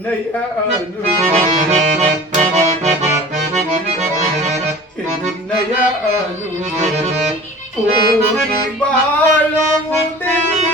Naya Anu Naya Anu Naya Anu Naya Anu Naya Anu Naya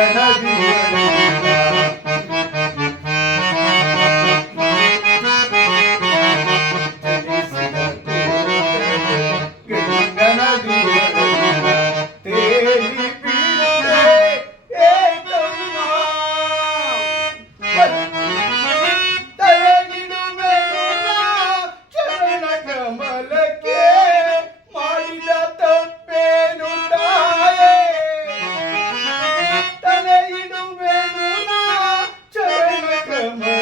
Ganadi Ganadi Mama.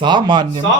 啥满的嘛？